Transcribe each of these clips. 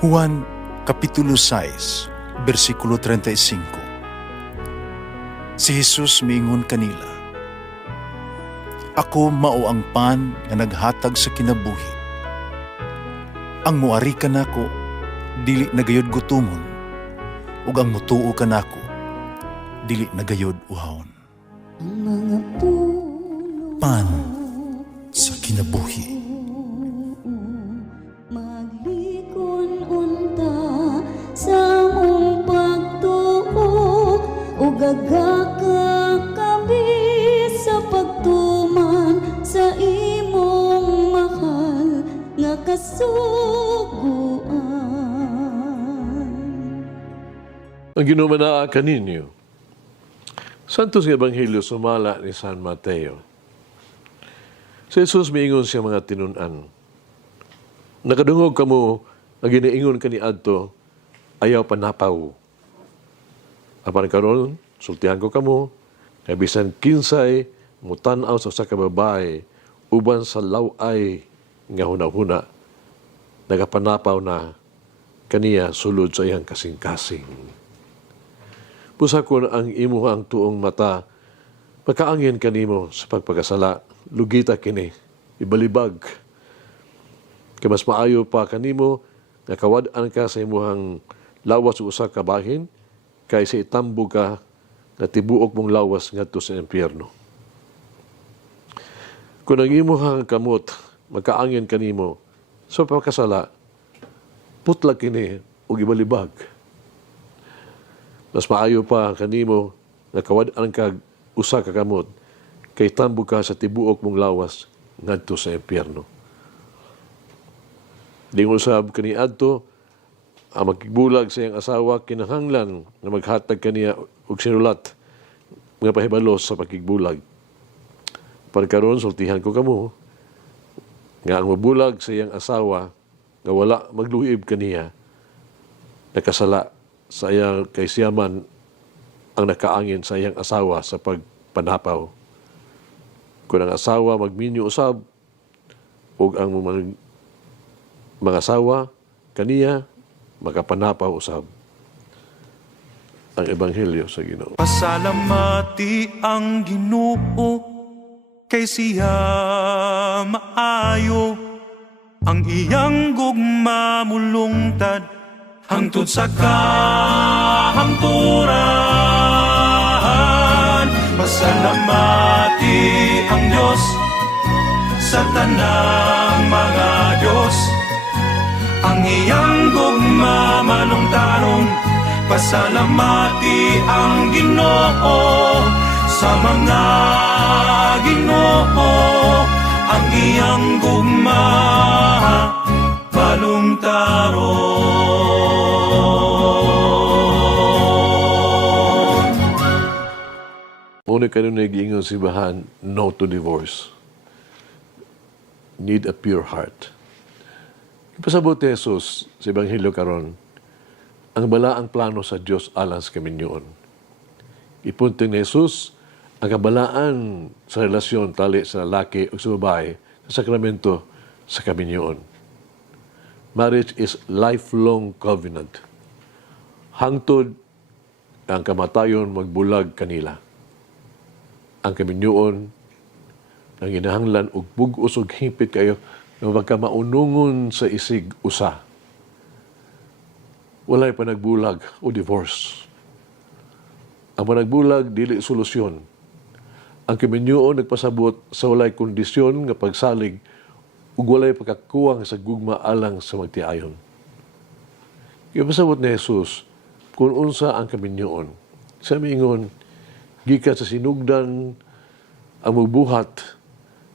Juan Kapitulo 6, versikulo 35. Si Jesus miingon kanila, "Ako mao ang pan nga naghatag sa kinabuhi. Ang muari kanako dili nagayod gutomon, ug ang mutuo kanako dili nagayod uhawon." Ang mga puno Pan sa kinabuhi. maglikon unta sa mong pagtuo ug gagaka kami sa pagtuman sa imong mahal nga kasuguan. Ang ginumanaa kaninyo, Santos nga Ebanghelyo sumala ni San Mateo. Si Jesus miingon siya mga tinunan. Nakadungog kamo nga giniingon kani adto ayaw panapaw. Apan karon sultihan ko kamo kay bisan kinsay mutan-aw sa usa ka babae uban sa laway nga hunahuna nagapanapaw na kaniya sulod sa iyang kasing-kasing. Pusakon ang imuhang tuong mata, pagkaangin kanimo sa pagpagkasala, lugita kini, ibalibag. Kaya mas maayo pa kanimo, nga kawad-an ka sa imuhang lawas usa ka bahin, kaysa itambo ka na tibuok mong lawas ngadto sa impyerno. Kung ang imuhang kamot, magkaangin kanimo, sa pagkasala, putla kini o ibalibag. Mas maayo pa kanimo nga kawad-an ka usa ka kamot kay tambo ka sa tibuok mong lawas ngadto sa impyerno. Dingon usab kani adto ang magbulag sa iyang asawa kinahanglan nga maghatag kaniya og sinulat nga pahibalos sa pagkigbulag. Pagkaron sultihan ko kamo nga ang mabulag sa iyang asawa nga wala magluhib kaniya nakasala sa iyang kaysiyaman ang nakaangin sa iyang asawa sa pagpanapaw. Kung ang asawa magminyo usab ug ang mga asawa kaniya makapanapaw usab. Ang Ebanghelyo sa Ginoo. Pasalamati ang Ginoo kay siya maayo, ang iyang gugma mulungtad hangtod sa kahangturan. Pasalamati ang Diyos sa tanang mga Diyos, ang iyang gugma malungtaron. Pasalamati ang Ginoo sa mga Ginoo, ang iyang gugma malungtaron. Muna kayo nag-iingon si Bahan, no to divorce. Need a pure heart. Ipasabot ni Jesus sa Ebanghelyo karon, ang balaang plano sa Dios alang sa kaminyoon. Ipunting ni Jesus ang kabalaan sa relasyon tali sa lalaki o sa babae sa sakramento sa kaminyoon. Marriage is lifelong covenant. Hangtod ang kamatayon magbulag kanila. Ang kaminyoon ang ginahanglan og bug-os og hipit kayo nga magkamaunungon sa isig usa. Walay pa nagbulag o divorce. Ang panagbulag dili solusyon. Ang kaminyoon nagpasabot sa walay kondisyon nga pagsalig ug walay pagkakuwang sa gugma alang sa magtiayon. Kaya pasabot ni Jesus kung unsa ang kaminyoon. Sa miingon, gikan sa sinugdan ang magbuhat,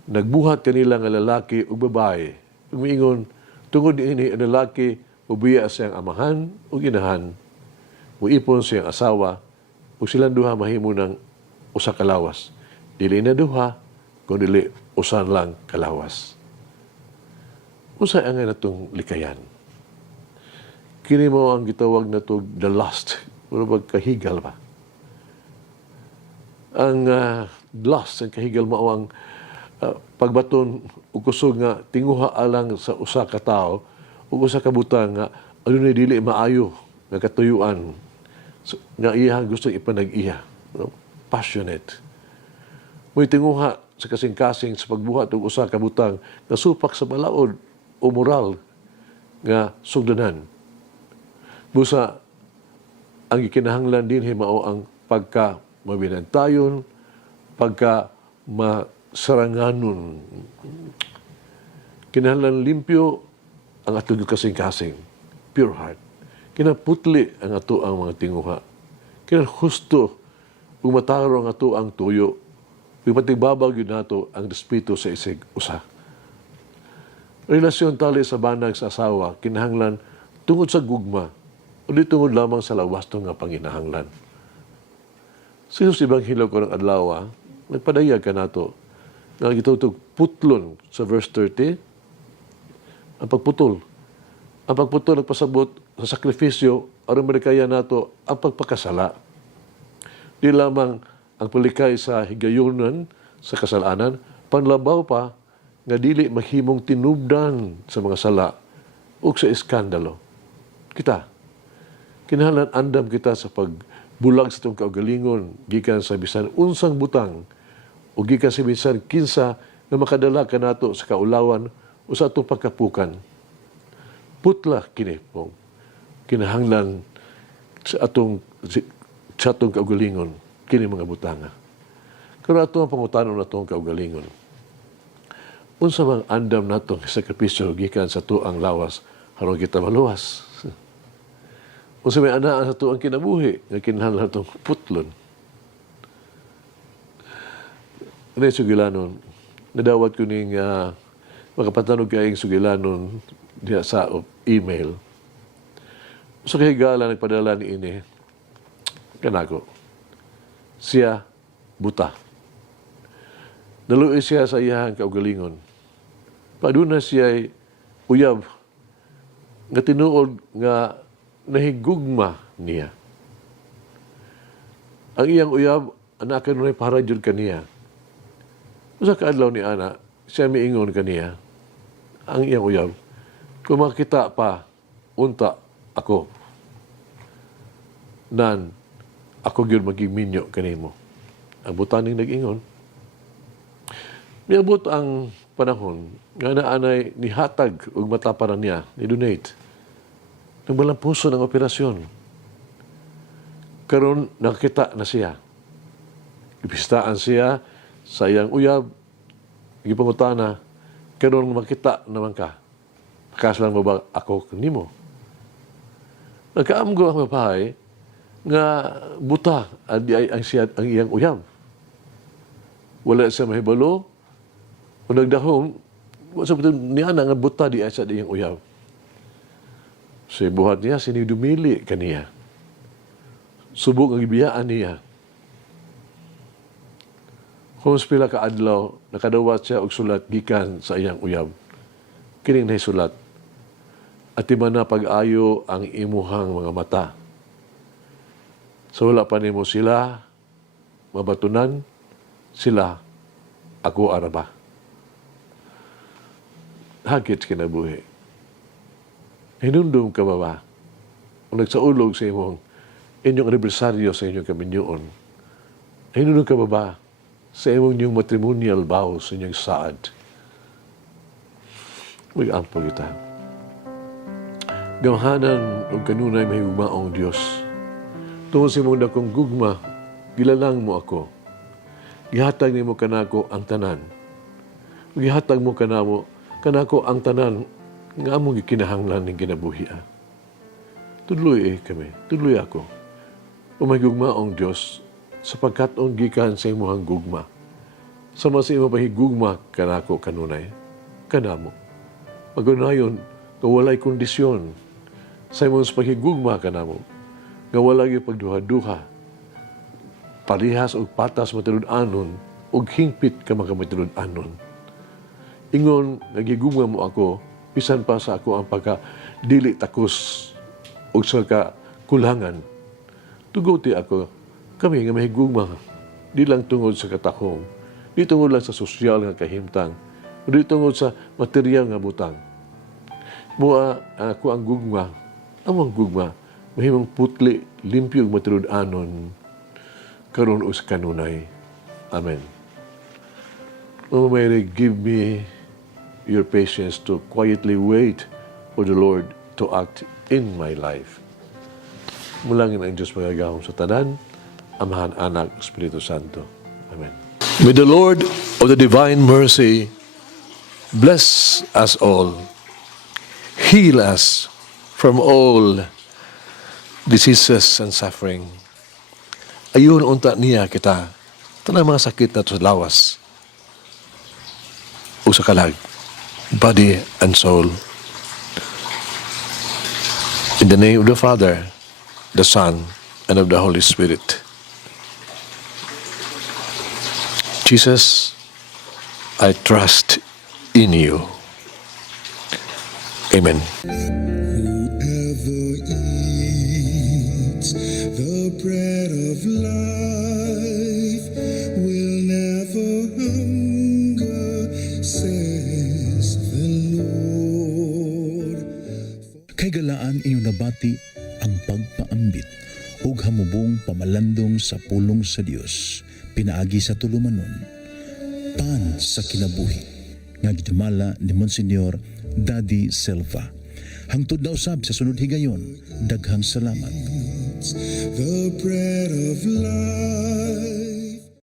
nagbuhat kanila nga lalaki ug babae. Ug miingon, tungod ini ang lalaki ubiya siyang amahan o ginahan, muipon siyang asawa, ug silang duha mahimo ng usa ka lawas. Dili na duha, kundi usan lang kalawas. Usa ang natong likayan. Kini mo ang gitawag na to the lust, pero kahigal ba? Ang lust, ang kahigal mo ang pagbaton o kusog nga tinguha alang sa usa ka tao ug usa ka butang nga adunay dili maayo nga katuyuan nga iya gusto ipanag-iya. No? Passionate. Mo'y tinguha sa kasing-kasing sa pagbuhat og usa ka butang nga supak sa balaod o moral nga sugdanan. Busa ang ikinahanglan dinhi mao ang pagka mabinantayon, pagka masaranganon. Kinahanglan limpyo ang atong kasing-kasing, pure heart. Kinaputli ang ato ang mga tinguha. Kinahusto ug mataro ang ato ang tuyo. Ug patigbabaw gyud nato ang respeto sa isig usa. Relasyon tali sa banag sa asawa kinahanglan tungod sa gugma o di tungod lamang sa lawasto nga panginahanglan. Sa Hesus Ebanghelyo ko ng adlaw, nagpadayag ka nato nga gitutog putlon sa verse 30, ang pagputol. Ang pagputol nagpasabot sa sakripisyo aron madikaya nato ang pagpakasala. Di lamang ang palikay sa higayonan sa kasalanan, panlabaw pa nga dili mahimong tinubdan sa mga sala o sa iskandalo. Kita, kinahanglan andam kita sa pagbulag sa itong kaugalingon, gikan sa bisan unsang butang, o gikan sa bisan kinsa na makadala ka nato sa kaulawan o sa atong pagkapukan. Putla kini pong kinahanglan sa atong kaugalingon, kini mga butanga. Kaya ato ang pangutanon na itong kaugalingon. Unsa mang andam natong sakripisyo gikan sa tuang lawas aron kita maluwas. Unsa may anaa sa tuang kinabuhi nga kinahanglan natong putlon. Ano sugilanon? Nadawat ko ning makapatanog kayong sugilanon diya sa email. Sa kahigala nagpadala ni ini kanako. Siya buta. Naluoy siya sa iyahang kaugalingon. Paduna siya uyab nga tinuod nga nahigugma niya. Ang iyang uyab, anak kanunay para jud kaniya. Usa ka adlaw ni ana, siya miingon kaniya. Ang iyang uyab, kung makita pa, unta ako. Nan, ako gyud maging minyo kanimo. Ang butaning nag-ingon. Miabot ang panahon nga naanay nihatag ug mataparan niya, ni-donate. Nagbalang puso ng operasyon. Karon nakita na siya. Ipistaan siya sa iyang uyab, gipangutana, karon makita naman ka. Kaslang mo ba ako nimo? Nagkaamgo ang babae nga buta ang iyang uyab. Wala siya mahibalo. O nagdahong, sabi niya na nga buta di sa iyang uyab. Sa buhat niya, sinidumili kaniya. Subok ang ibiyaan niya. Kung pila ka adlaw, nakadawat siya og sulat gikan sa iyang uyab. Kining nahisulat. At di man na pag-ayo ang imuhang mga mata. Sa wala pa nimo sila, mabatunan, sila, ako araba. Hagit kinabuhi. Hinundong ka ba? Kung nagsaulog sa imong inyong anibersaryo sa inyong kaminyoon, hinundong ka ba sa imong inyong matrimonial vows sa inyong saad? Mag-ampo kita. Gamhanan o kanunay may umaong Diyos. Tungkol sa imong dakong gugma, gilalang mo ako. Gihatag ni mo kanako ang tanan. Gihatag mo kanako ang tanan nga among gikinahanglan ng kinabuhi. Tudloy kami, tudloy ako. Umay gugmaong Diyos, sapagkat ang gikan sa imuhang gugma. Sama sa imo pahigugma kanako kanunay, kanamo. Pagunayon, nga walay kondisyon sa imong pahigugma kanamo, nga walay pagduha-duha, parihas o patas matulud-anon, o hingpit ka makamatulud-anon. Ingon, nagigugma mo ako, bisan pa sa ako ang pagka-dili takos o sa kakulangan. Tuguti ako, kami nga mahigugma, di lang tungod sa katahong, di tungod lang sa sosyal nga kahimtang, di tungod sa material nga butang. Mua ako ang gugma, among gugma, mahimong putli, limpyo ug matilud-anon, karon o sa kanunay. Amen. O Mary, give me your patience to quietly wait for the Lord to act in my life. Mulangin ang Diyos magagahom sa tanan, Amahan, Anak, Espiritu Santo. Amen. May the Lord of the divine mercy bless us all, heal us from all diseases and suffering. Ayun unta niya kita, tanang mga sakit na sa lawas o sa kalag, body and soul. In the name of the Father, the Son, and of the Holy Spirit. Jesus, I trust in you. Amen. Whoever eats the bread of life will never hunger, says the Lord. Kay galaan inyong nabati ang pagpaambit ug hamubong pamalandong sa pulong sa Dios pinaagi sa tulumanon pan sa kinabuhi nga gidumala ni Monsignor Daddy Silva. Hangtod na usab sa sunod higayon, daghang salamat. The bread of life